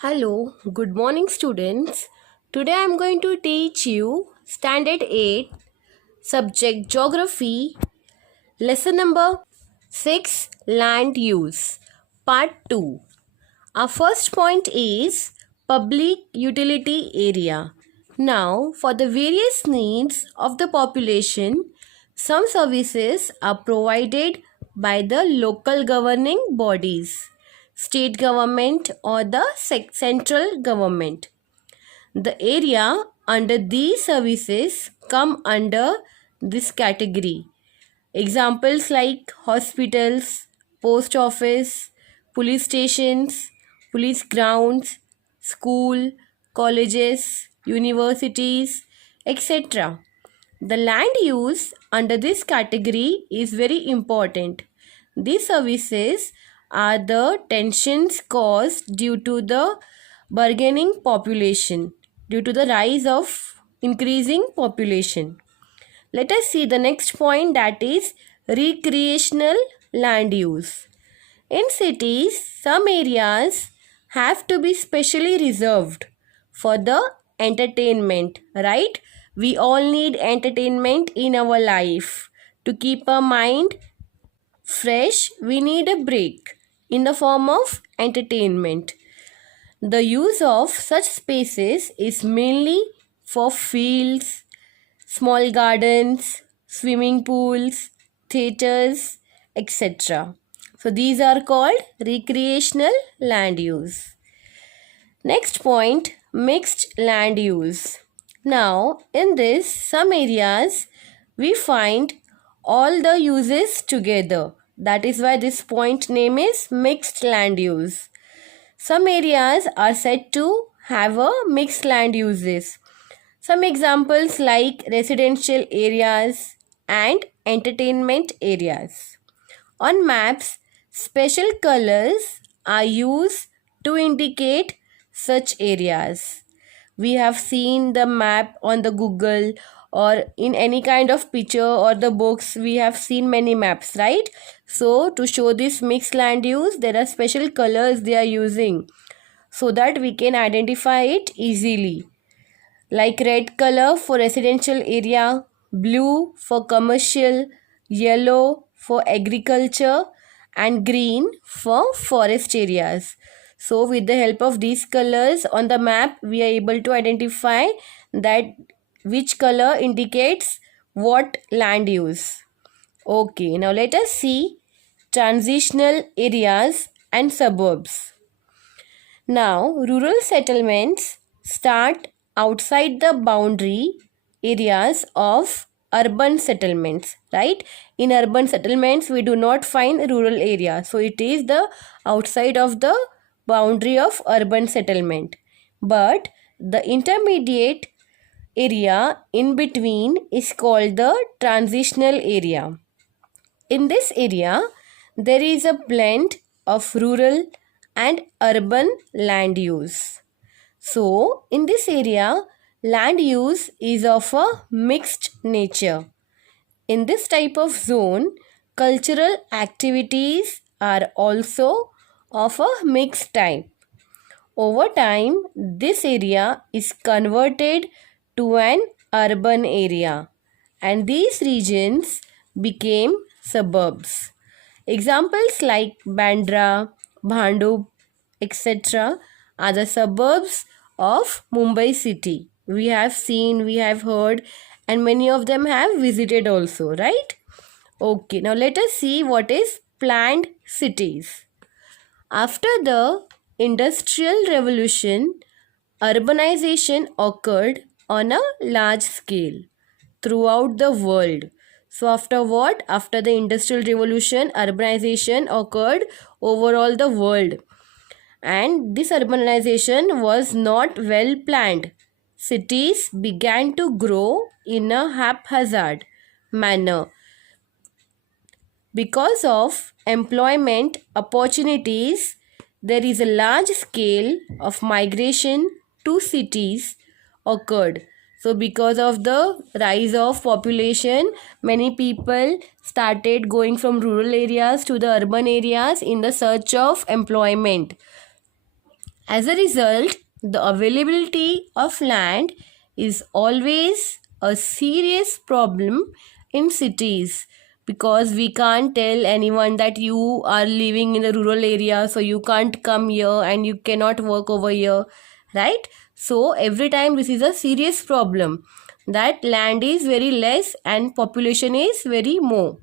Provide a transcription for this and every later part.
Hello, good morning students. Today I am going to teach you Standard 8 Subject Geography Lesson number 6 Land Use Part 2. Our first point is Public Utility Area. Now for the various needs of the population, some services are provided by the local governing bodies, state government or the central government. The area under these services come under this category. Examples like hospitals, post office, police stations, police grounds, school, colleges, universities, etc. The land use under this category is very important. These services are the tensions caused due to the bargaining population, due to the rise of increasing population. Let us see the next point, that is recreational land use. In cities, some areas have to be specially reserved for the entertainment, right? We all need entertainment in our life. To keep our mind fresh, we need a break in the form of entertainment. The use of such spaces is mainly for fields, small gardens, swimming pools, theatres, etc. So these are called recreational land use. Next point, mixed land use. Now in this, some areas we find all the uses together. That is why this point name is mixed land use. Some areas are said to have a mixed land uses. Some examples like residential areas and entertainment areas. On maps, special colors are used to indicate such areas. We have seen the map on the Google or in any kind of picture or the books. We have seen many maps, right? So to show this mixed land use, there are special colors they are using so that we can identify it easily, like red color for residential area, blue for commercial, yellow for agriculture and green for forest areas. So with the help of these colors on the map, we are able to identify that which color indicates what land use. Okay, now let us see transitional areas and suburbs. Now, rural settlements start outside the boundary areas of urban settlements, right? In urban settlements, we do not find rural area. So, it is the outside of the boundary of urban settlement. But the intermediate area in between is called the transitional area. In this area, there is a blend of rural and urban land use. So, in this area, land use is of a mixed nature. In this type of zone, cultural activities are also of a mixed type. Over time, this area is converted to an urban area, and these regions became suburbs. Examples like Bandra, Bhandup, etc. are the suburbs of Mumbai city. We have seen, we have heard, and many of them have visited also, right? Okay, now let us see what is planned cities. After the Industrial Revolution, urbanization occurred on a large scale throughout the world. So after what? After the Industrial Revolution, urbanization occurred over all the world. And this urbanization was not well planned. Cities began to grow in a haphazard manner. Because of employment opportunities, there is a large scale of migration to cities occurred. So because of the rise of population, many people started going from rural areas to the urban areas in the search of employment. As a result, the availability of land is always a serious problem in cities, because we can't tell anyone that you are living in a rural area, so you can't come here and you cannot work over here, right? So every time this is a serious problem, that land is very less and population is very more.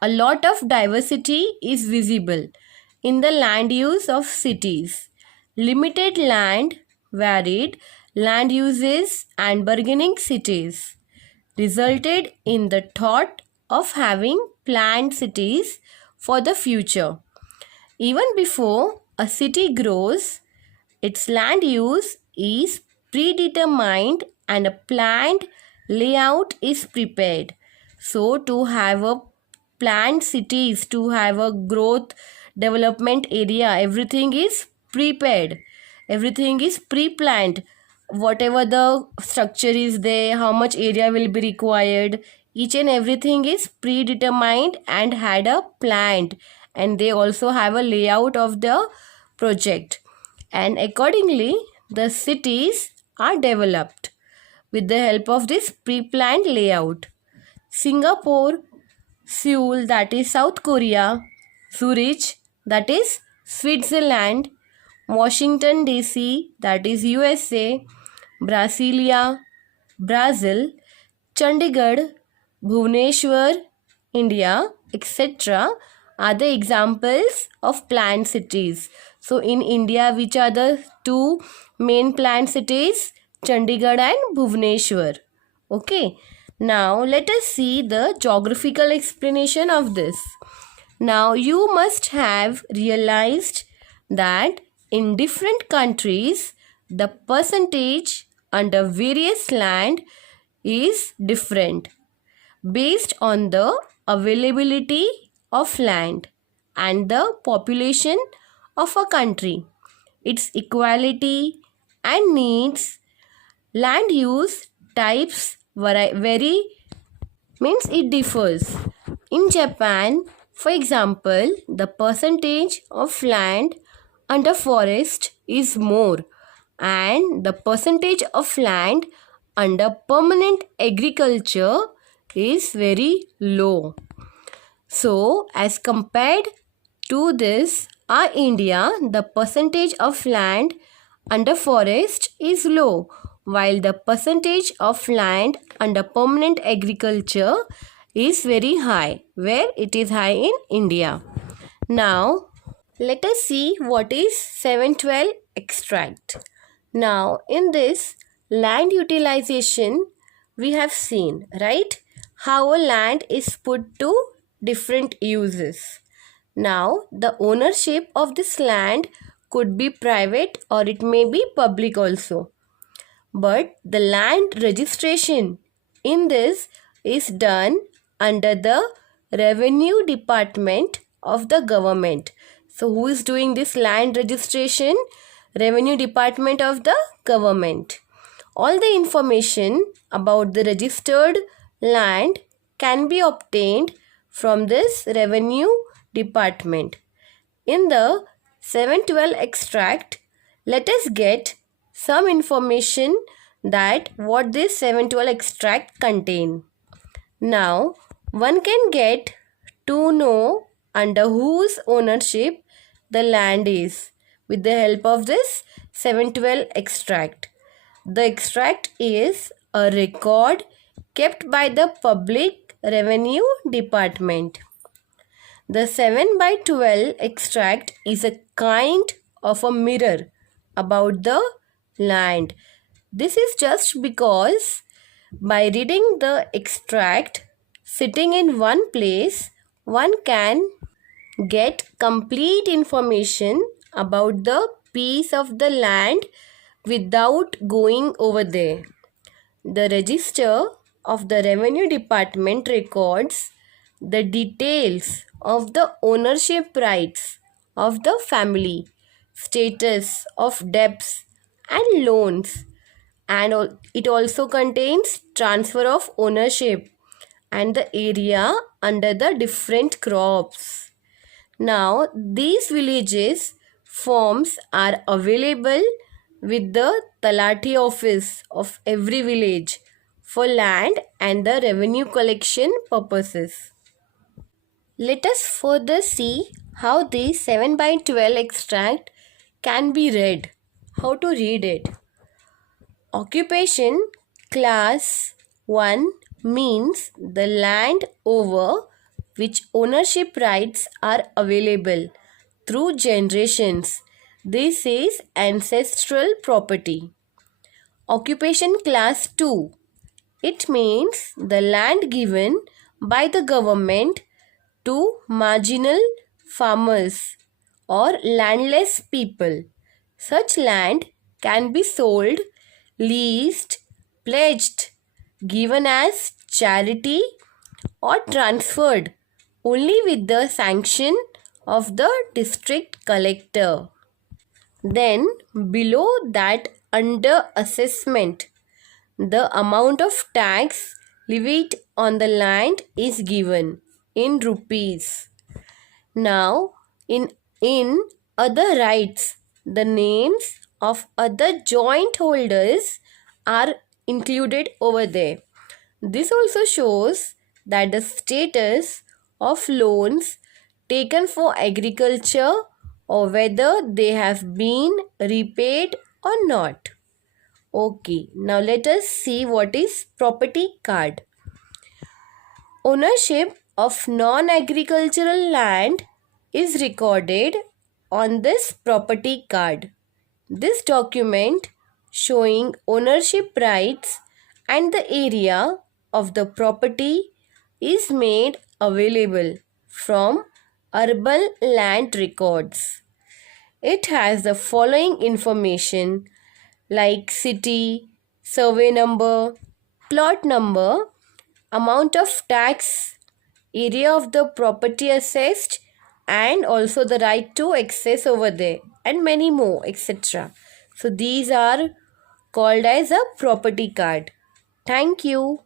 A lot of diversity is visible in the land use of cities. Limited land, varied land uses, and bargaining cities resulted in the thought of having planned cities for the future. Even before a city grows, its land use is predetermined and a planned layout is prepared. So, to have a planned cities, to have a growth development area, everything is prepared, everything is pre-planned. Whatever the structure is there, how much area will be required, each and everything is predetermined and had a planned, and they also have a layout of the project, and accordingly the cities are developed with the help of this pre-planned layout. Singapore, Seoul, that is South Korea, Zurich, that is Switzerland, Washington DC, that is USA, Brasilia, Brazil, Chandigarh, Bhubaneswar, India, etc. are the examples of planned cities. So in India, which are the two main planned cities? Chandigarh and Bhubaneswar. Okay. Now let us see the geographical explanation of this. Now you must have realized that in different countries, the percentage under various land is different based on the availability of land and the population of a country, its equality and needs. Land use types vary, means it differs. In Japan, for example, the percentage of land under forest is more and the percentage of land under permanent agriculture is very low. So, as compared to this, our India, the percentage of land under forest is low, while the percentage of land under permanent agriculture is very high, where it is high in India. Now, let us see what is 712 extract. Now, in this land utilization, we have seen, right, how a land is put to different uses. Now, the ownership of this land could be private or it may be public also. But the land registration in this is done under the revenue department of the government. So, who is doing this land registration? Revenue department of the government. All the information about the registered land can be obtained from this revenue department. In the 712 extract, let us get some information that what this 712 extract contain. Now, one can get to know under whose ownership the land is with the help of this 712 extract. The extract is a record kept by the Public Revenue Department. The 7 by 12 extract is a kind of a mirror about the land. This is just because by reading the extract sitting in one place, one can get complete information about the piece of the land without going over there. The register of the revenue department records the details of the ownership rights of the family, status of debts and loans, and it also contains transfer of ownership and the area under the different crops. Now, these villages forms are available with the Talati office of every village for land and the revenue collection purposes. Let us further see how the 7 by 12 extract can be read. How to read it? Occupation class 1 means the land over which ownership rights are available through generations. This is ancestral property. Occupation class 2. It means the land given by the government to marginal farmers or landless people. Such land can be sold, leased, pledged, given as charity or transferred only with the sanction of the district collector. Then below that, under assessment, the amount of tax levied on the land is given in rupees. Now, in other rights, the names of other joint holders are included over there. This also shows that the status of loans taken for agriculture or whether they have been repaid or not. Okay, now let us see what is property card. Ownership of non-agricultural land is recorded on this property card. This document showing ownership rights and the area of the property is made available from urban land records. It has the following information like city, survey number, plot number, amount of tax, area of the property assessed, and also the right to access over there, and many more, etc. So these are called as a property card. Thank you.